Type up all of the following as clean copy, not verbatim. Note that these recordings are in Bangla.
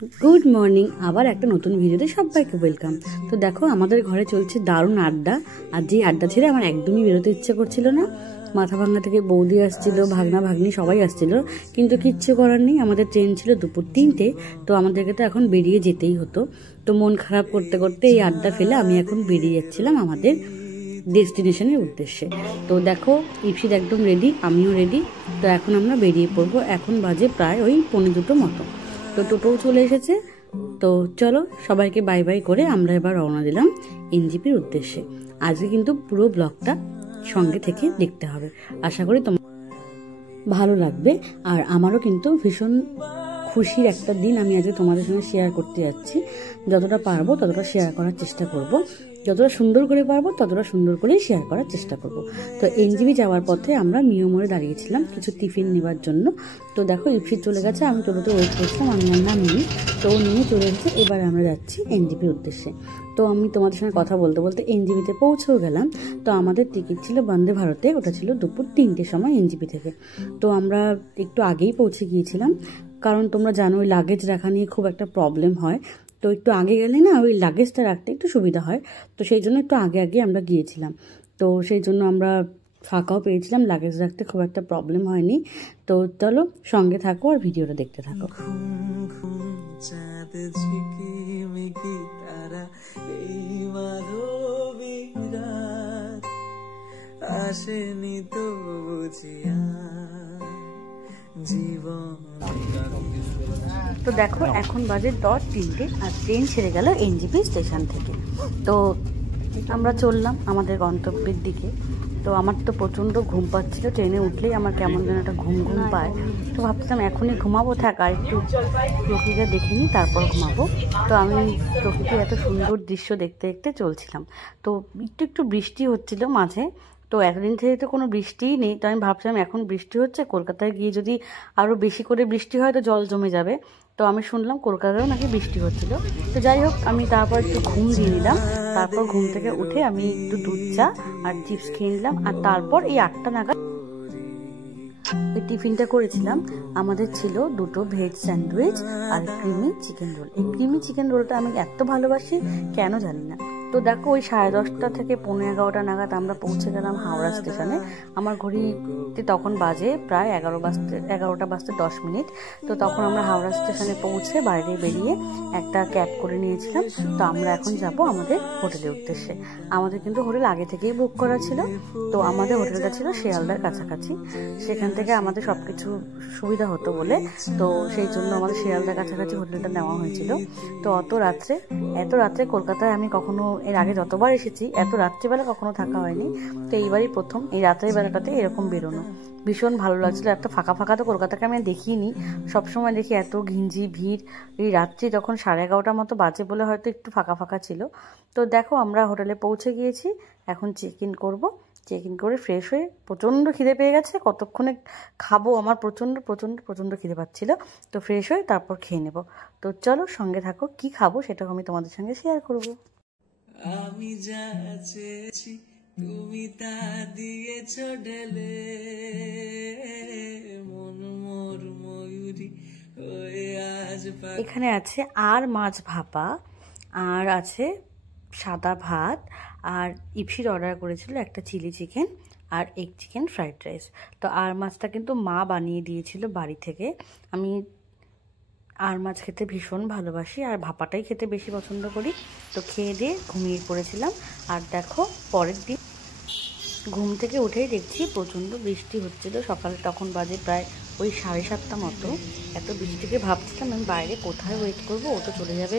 গুড মর্নিং, আবার একটা নতুন ভিডিওতে সবাইকে ওয়েলকাম। তো দেখো আমাদের ঘরে চলছে দারুণ আড্ডা। আর যে আড্ডা ছেড়ে আমার একদমই বেরোতে ইচ্ছে করছিল না। মাথা ভাঙা থেকে বৌদি আসছিল, ভাগনা ভাগ্নি সবাই আসছিল, কিন্তু কিচ্ছু করার নেই। আমাদের ট্রেন ছিল দুপুর 3টে, তো আমাদেরকে তো এখন বেরিয়ে যেতেই হতো। তো মন খারাপ করতে করতে এই আড্ডা ফেলে আমি এখন বেরিয়ে যাচ্ছিলাম আমাদের ডেস্টিনেশনের উদ্দেশ্যে। তো দেখো ইপসিত একদম রেডি, আমিও রেডি। তো এখন আমরা বেরিয়ে পড়বো। এখন বাজে প্রায় ওই 1:45 মতো। তো টোটোও চলে এসেছে। তো চলো সবাইকে বাই বাই করে আমরা এবার রওনা দিলাম এনজিপির উদ্দেশ্যে। আজকে কিন্তু পুরো ব্লগটা সঙ্গে থেকে দেখতে হবে, আশা করি তোমার ভালো লাগবে। আর আমারও কিন্তু ভীষণ খুশির একটা দিন আমি আজকে তোমাদের সঙ্গে শেয়ার করতে যাচ্ছি। যতটা পারবো ততটা শেয়ার করার চেষ্টা করব, যতটা সুন্দর করে পারবো ততটা সুন্দর করেই শেয়ার করার চেষ্টা করব। তো এনজিপি যাওয়ার পথে আমরা মিয়মোড়ে দাঁড়িয়েছিলাম কিছু টিফিন নেবার জন্য। তো দেখো ইপসিত চলে গেছে, আমি টোটোতে ওয়েট করছিলাম, আমি নাম নিই। তো ও নিয়ে চলে এসেছে। এবার আমরা যাচ্ছি এনজিপির উদ্দেশ্যে। তো আমি তোমাদের সঙ্গে কথা বলতে বলতে এনজিপিতে পৌঁছেও গেলাম। তো আমাদের টিকিট ছিল বন্দে ভারতে, ওটা ছিল দুপুর 3টের সময় এনজিপি থেকে। তো আমরা একটু আগেই পৌঁছে গিয়েছিলাম, কারণ তোমরা জানো ওই লাগেজ রাখা নিয়ে খুব একটা প্রবলেম হয়। তো একটু আগে গেলে না ওই লাগেজটা রাখতে একটু সুবিধা হয়। তো সেই জন্য একটু আগে আগে আমরা গিয়েছিলাম। তো সেই জন্য আমরা ফাঁকাও পেয়েছিলাম, লাগেজ রাখতে খুব একটা প্রবলেম হয়নি। তো চলো সঙ্গে থাকো আর ভিডিওটা দেখতে থাকো। আসেনি তো বুঝিয়া জীবন। তো দেখো এখন বাজে 3টে আর ট্রেন ছেড়ে গেল এনজিপি স্টেশন থেকে। তো আমরা চললাম আমাদের গন্তব্যের দিকে। তো আমার তো প্রচণ্ড ঘুম পাচ্ছিল, ট্রেনে উঠলেই আমার কেমন যেন একটা ঘুম ঘুম পায়। তো ভাবছিলাম এখনই ঘুমাবো, থাক আর একটু প্রকৃতিটা দেখে নিই তারপর ঘুমাবো। তো আমি প্রকৃতির এত সুন্দর দৃশ্য দেখতে দেখতে চলছিলাম। তো একটু একটু বৃষ্টি হচ্ছিল মাঝে। তো এতদিন থেকে তো কোনো বৃষ্টিই নেই। তো আমি ভাবছিলাম এখন বৃষ্টি হচ্ছে, কলকাতায় গিয়ে যদি আরও বেশি করে বৃষ্টি হয় তো জল জমে যাবে। তো আমি শুনলাম কলকাতায়ও নাকি বৃষ্টি হচ্ছিল। তো যাই হোক, আমি তারপর একটু ঘুম দিয়ে নিলাম। তারপর ঘুম থেকে উঠে আমি একটু দুধ চা আর চিপস খেয়ে নিলাম। আর তারপর এই 8টা নাগাদ ওই টিফিনটা করেছিলাম। আমাদের ছিল 2টো ভেজ স্যান্ডউইচ আর ক্রিমি চিকেন রোল। এই ক্রিমি চিকেন রোলটা আমি এত ভালোবাসি কেন জানি না। তো দেখো ওই 10:30 থেকে 11:45 নাগাদ আমরা পৌঁছে গেলাম হাওড়া স্টেশনে। আমার ঘড়িতে তখন বাজে প্রায় 11টা বাজতে 10 মিনিট। তো তখন আমরা হাওড়া স্টেশনে পৌঁছে বাইরে বেরিয়ে একটা ক্যাব করে নিয়েছিলাম। তো আমরা এখন যাব আমাদের হোটেলের উদ্দেশ্যে। আমাদের কিন্তু হোটেল আগে থেকেই বুক করা ছিল। তো আমাদের হোটেলটা ছিল শিয়ালদার কাছাকাছি, সেখান থেকে আমাদের সব কিছু সুবিধা হতো বলে তো সেই জন্য আমাদের শিয়ালদার কাছাকাছি হোটেলটা নেওয়া হয়েছিল। তো এত রাত্রে কলকাতায় আমি কখনো এর আগে যতবার এসেছি এত রাত্রিবেলা কখনো থাকা হয়নি। তো এইবারই প্রথম এই রাত্রের বেলাটাতে এরকম বেরোনো, ভীষণ ভালো লাগছিল। এত ফাঁকা ফাঁকা তো কলকাতাকে আমি দেখিনি, সবসময় দেখি এত ঘিঞ্জি ভিড়। এই রাত্রি তখন 11:30 মতো বাজে বলে হয়তো একটু ফাঁকা ফাঁকা ছিল। তো দেখো আমরা হোটেলে পৌঁছে গিয়েছি, এখন চেক ইন করবো। চেক ইন করে ফ্রেশ হয়ে প্রচণ্ড খিদে পেয়ে গেছে, কতক্ষণে খাবো, আমার প্রচণ্ড প্রচণ্ড প্রচণ্ড খিদে পাচ্ছিল। তো ফ্রেশ হয়ে তারপর খেয়ে নেব। তো চলো সঙ্গে থাকো, কি খাবো সেটাও আমি তোমাদের সঙ্গে শেয়ার করবো। আমি যা চেয়েছি তুমি তা দিয়েছো ঢেলে, মন মোর ময়ূরী হয়ে আজ। এখানে আছে আর মাছ ভাপা, আর আছে সাদা ভাত, আর ইপসির অর্ডার করেছিল একটা চিলি চিকেন আর এগ চিকেন ফ্রাইড রাইস। তো আর মাছটা কিন্তু মা বানিয়ে দিয়েছিল বাড়ি থেকে। আমি আর মাছ খেতে ভীষণ ভালোবাসি আর ভাপাটাই খেতে বেশি পছন্দ করি। তো খেয়ে দিয়ে ঘুমিয়ে পড়েছিলাম। আর দেখো পরের দিন ঘুম থেকে উঠেই দেখছি প্রচণ্ড বৃষ্টি হচ্ছিল। সকালে তখন বাজে প্রায় ওই 7:30 মতো। এত বৃষ্টিকে ভাবছিলাম আমি বাইরে কোথায় ওয়েট করব, ও তো চলে যাবে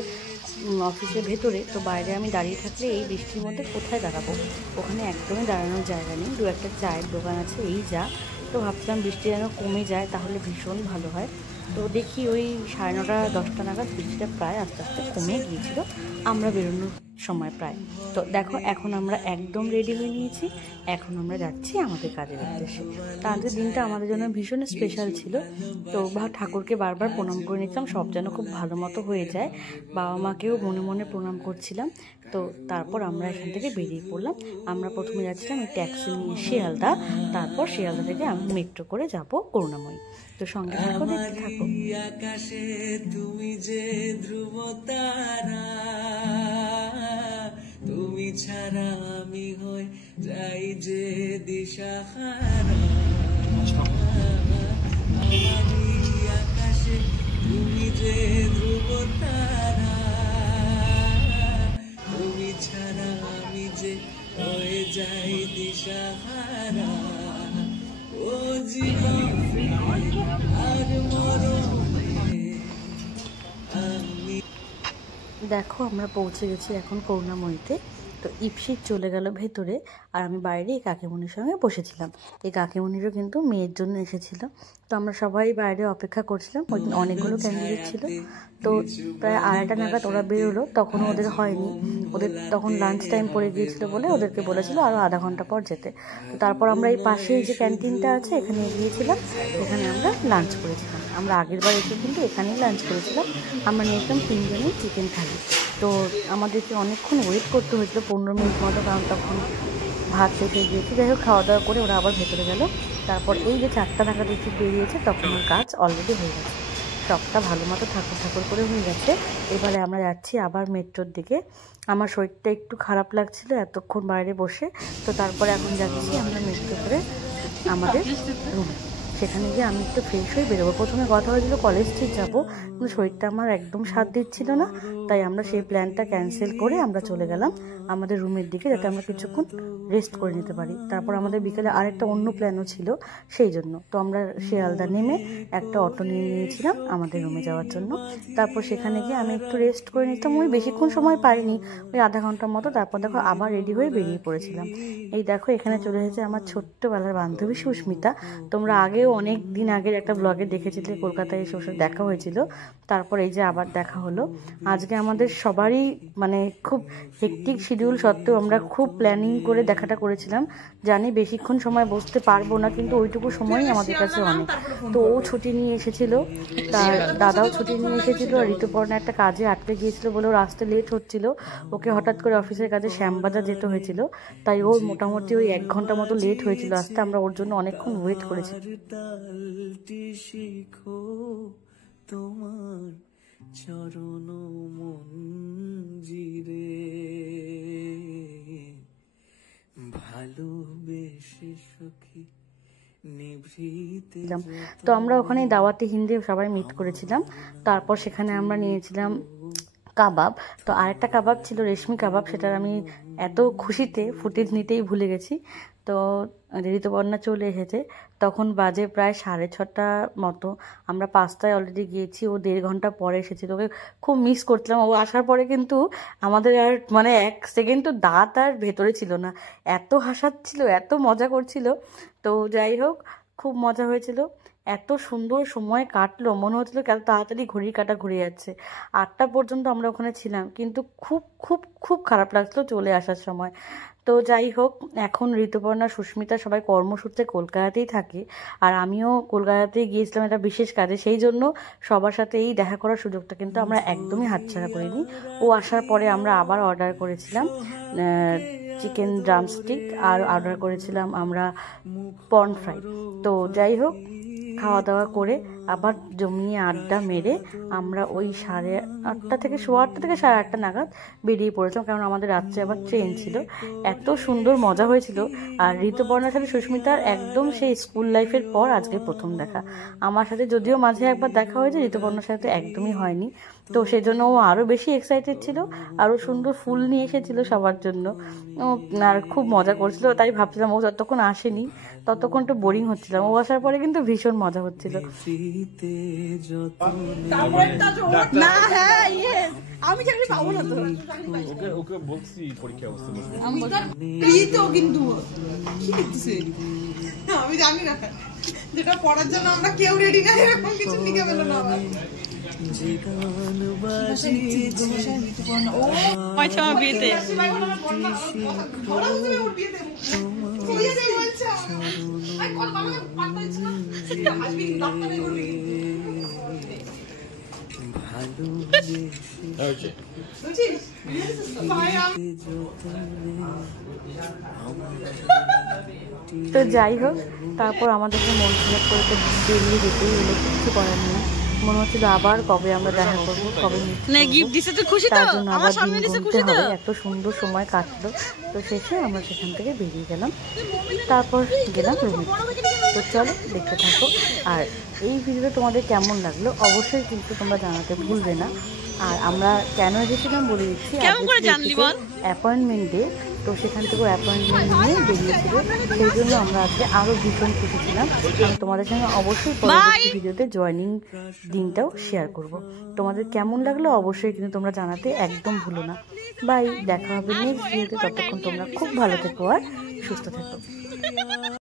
অফিসের ভেতরে। তো বাইরে আমি দাঁড়িয়ে থাকলে এই বৃষ্টির মধ্যে কোথায় দাঁড়াবো, ওখানে একদমই দাঁড়ানোর জায়গা নেই। 2-একটা চায়ের দোকান আছে, এই যা। তো ভাবছিলাম বৃষ্টি যেন কমে যায় তাহলে ভীষণ ভালো হয়। তো দেখি ওই 9:30-10টা নাগাদ বৃষ্টিটা প্রায় আস্তে আস্তে কমে গিয়েছিল। আমরা বেরোনোর সময় প্রায়। তো দেখো এখন আমরা একদম রেডি হয়ে নিয়েছি, এখন আমরা যাচ্ছি আমাদের কাজের উদ্দেশ্যে। তো আজকের দিনটা আমাদের জন্য ভীষণ স্পেশাল ছিল। তো ঠাকুরকে বারবার প্রণাম করে নিচ্ছিলাম, সব যেন খুব ভালো মতো হয়ে যায়। বাবা মাকেও মনে মনে প্রণাম করছিলাম। তো তারপর আমরা এখান থেকে বেরিয়ে পড়লাম। আমরা প্রথমে যাচ্ছিলাম এই ট্যাক্সি নিয়ে শিয়ালদা, তারপর শিয়ালদা থেকে আমি মেট্রো করে যাব করুণাময়ী। তো সঙ্গে থাকো, দেখতে থাকো। আকাশে তুমি যে ধ্রুব তারা, তুমি ছাড়া আমি হই যাই যে দিশাহারা। আমারই আকাশে তুমি যে ধ্রুব তারা, তুমি ছাড়া আমি যে হয়ে যাই দিশাহারা। ও জীবন আর মরণে আমি। দেখো আমরা পৌঁছে গেছি এখন করুণাময়ীতে। তো ইপসিত চলে গেল ভেতরে, আর আমি বাইরে এই কাকিমণির সঙ্গে বসেছিলাম। এই কাকিমণিরও কিন্তু মেয়ের জন্য এসেছিল। তো আমরা সবাই বাইরে অপেক্ষা করছিলাম। ওই দিন অনেকগুলো ক্যান্ডিডেট ছিল। তো প্রায় 2:30 নাগাদ ওরা বেরোলো, তখনও ওদের হয়নি। ওদের তখন লাঞ্চ টাইম পড়ে গিয়েছিল বলে ওদেরকে বলেছিল আরও আধা ঘন্টা পর যেতে। তো তারপর আমরা এই পাশেই যে ক্যান্টিনটা আছে এখানে গিয়েছিলাম, এখানে আমরা লাঞ্চ করেছিলাম। আমরা আগের বার এসে কিন্তু এখানেই লাঞ্চ করেছিলাম। আমরা নিয়েছিলাম 3 জনের চিকেন থালি। তো আমাদেরকে অনেকক্ষণ ওয়েট করতে হয়েছিল, 15 মিনিট মতো, কারণ তখন ভাত শেষ হয়ে গিয়েছে। যাই হোক, খাওয়া দাওয়া করে ওরা আবার ভেতরে গেল। তারপর এই যে 4টা নাগাদ একটু বেরিয়েছে, তখন ওর কাজ অলরেডি হয়ে গেছে, সবটা ভালো মতো ঠাকুর ঠাকুর করে হয়ে গেছে। এবারে আমরা যাচ্ছি আবার মেট্রোর দিকে। আমার শরীরটা একটু খারাপ লাগছিল এতক্ষণ বাইরে বসে। তো তারপরে এখন যাচ্ছি আমরা মেট্রো করে আমাদের রুমে। সেখানে গিয়ে আমি একটু ফ্রেশ হয়ে বেরোবো। প্রথমে কথা হয়েছিল কলেজ স্ট্রিট যাবো, কিন্তু শরীরটা আমার একদম সাথ দিচ্ছিল না। তাই আমরা সেই প্ল্যানটা ক্যান্সেল করে আমরা চলে গেলাম আমাদের রুমের দিকে, যাতে আমরা কিছুক্ষণ রেস্ট করে নিতে পারি। তারপর আমাদের বিকেলে আরেকটা অন্য প্ল্যানও ছিল সেই জন্য। তো আমরা শিয়ালদা নেমে একটা অটো নিয়ে নিয়েছিলাম আমাদের রুমে যাওয়ার জন্য। তারপর সেখানে গিয়ে আমি একটু রেস্ট করে নিতাম, ওই বেশিক্ষণ সময় পাইনি, ওই আধা ঘন্টার মতো। তারপর দেখো আবার রেডি হয়ে বেরিয়ে পড়েছিলাম। এই দেখো এখানে চলে এসেছে আমার ছোট্টবেলার বান্ধবী সুস্মিতা। তোমরা আগেও অনেক দিন আগের একটা ব্লগে দেখেছিলে, কলকাতায় এসে ওর সাথে দেখা হয়েছিল। তারপর এই যে আবার দেখা হলো। আজকে আমাদের সবারই মানে খুব হেক্টিক শিডিউল সত্ত্বেও আমরা খুব প্ল্যানিং করে দেখাটা করেছিলাম। জানি বেশিক্ষণ সময় বসতে পারবো না, কিন্তু ওইটুকু সময়ই আমাদের কাছে অনেক। তো ও ছুটি নিয়ে এসেছিল, তার দাদাও ছুটি নিয়ে এসেছিল। আর ঋতুপর্ণা একটা কাজে আটকে গিয়েছিল বলে ওর আসতে লেট হচ্ছিল। ওকে হঠাৎ করে অফিসের কাজে শ্যামবাজার যেতে হয়েছিল, তাই ওর মোটামুটি ওই 1 ঘন্টা মতো লেট হয়েছিল আসতে। আমরা ওর জন্য অনেকক্ষণ ওয়েট করেছি। তোমার চরণ মঞ্জিরে ভালোবেসে সখী নিভৃতে। তো আমরা ওখানে দাওয়াতে হিন্দি সবাই মিট করেছিলাম। তারপর সেখানে আমরা নিয়েছিলাম কাবাব। তো আরেকটা কাবাব ছিল রেশমি কাবাব, সেটার আমি এত খুশিতে ফুটেজ নিতেই ভুলে গেছি। তো ঋতুপর্ণা চলে এসেছে, তখন বাজে প্রায় 6:30 মতো। আমরা 5টায় অলরেডি গিয়েছি, ও 1.5 ঘন্টা পরে এসেছিল। ওকে খুব মিস করছিলাম। ও আসার পরে কিন্তু আমাদের আর মানে 1 সেকেন্ড তো দাঁত আর ভেতরে ছিল না, এত হাসাচ্ছিল, এত মজা করছিল। তো যাই হোক, খুব মজা হয়েছিল। এত সুন্দর সময় কাটলো, মনে হচ্ছিল কত তাড়াতাড়ি ঘড়ির কাঁটা ঘুরে যাচ্ছে। 8টা পর্যন্ত আমরা ওখানে ছিলাম, কিন্তু খুব খুব খুব খারাপ লাগছিল চলে আসার সময়। তো যাই হোক, এখন ঋতুপর্ণা সুস্মিতা সবাই কর্মসূত্রে কলকাতাতেই থাকে, আর আমিও কলকাতাতেই গিয়েছিলাম একটা বিশেষ কাজে। সেই জন্য সবার সাথে এই দেখা করার সুযোগটা কিন্তু আমরা একদমই হাতছাড়া করিনি। ও আসার পরে আমরা আবার অর্ডার করেছিলাম চিকেন ড্রামস্টিক, আর অর্ডার করেছিলাম আমরা পর্ন ফ্রাই। তো যাই হোক, খাওয়া দাওয়া করে আবার জমিয়ে আড্ডা মেরে আমরা ওই 8:30 থেকে 8:30 নাগাদ বেরিয়ে পড়েছিলাম, কারণ আমাদের রাত্রে আবার ট্রেন ছিল। এত সুন্দর মজা হয়েছিল। আর ঋতুপর্ণার সাথে সুস্মিতার একদম সেই স্কুল লাইফের পর আজকে প্রথম দেখা। আমার সাথে যদিও মাঝে একবার দেখা হয়েছে, ঋতুপর্ণার সাথে একদমই হয়নি। তো সেজন্য ও আরও বেশি এক্সাইটেড ছিল, আরও সুন্দর ফুল নিয়ে এসেছিল সবার জন্য, আর খুব মজা করছিল। তাই ভাবছিলাম ও যতক্ষণ আসেনি ততক্ষণ একটু বোরিং হচ্ছিলাম, ও আসার পরে কিন্তু ভীষণ মজা হচ্ছিল। আমি চাকরি পাবো না তো, ওকে বলছি পরীক্ষা অবস্থা কিন্তু কি লিখতেছে আমি জানি না, যেটা পড়ার জন্য আমরা কেউ রেডি না, এরকম কিছু লিখে ফেলো না। যে গান বাজিয়েছে আমার বিয়েতে তো যাই হোক, তারপর আমাদেরকে মন খারাপ করে তো বেরিয়ে যেতেই হলো, কিছু করার নেই। মনে হচ্ছিল আবার কবে আমরা দেখা করবো, কবে তার জন্য আবার দিন গুনতে হবে। এত সুন্দর সময় কাটলো, তো শেষে আমরা সেখান থেকে বেরিয়ে গেলাম। তারপর গেলাম রুমে। তো চলো দেখতে থাকো। আর এই ভিডিওটা তোমাদের কেমন লাগলো অবশ্যই কিন্তু তোমরা জানাতে ভুলবে না। আর আমরা কেন এসেছিলাম বলে দিচ্ছি, অ্যাপয়েন্টমেন্ট ডে, তো সেখান থেকেও অ্যাপয়েন্টমেন্ট নিয়ে বেরিয়েছিল। সেই জন্য আমরা আজকে আরও ভীষণ খুশি ছিলাম। আমি তোমাদের সঙ্গে অবশ্যই পরবর্তী ভিডিওতে জয়েনিং দিনটাও শেয়ার করব। তোমাদের কেমন লাগলো অবশ্যই কিন্তু তোমরা জানাতে একদম ভুলো না। বাই, দেখা হবে নেক্সট ভিডিওতে। ততক্ষণ তোমরা খুব ভালো থেকো আর সুস্থ থেকো।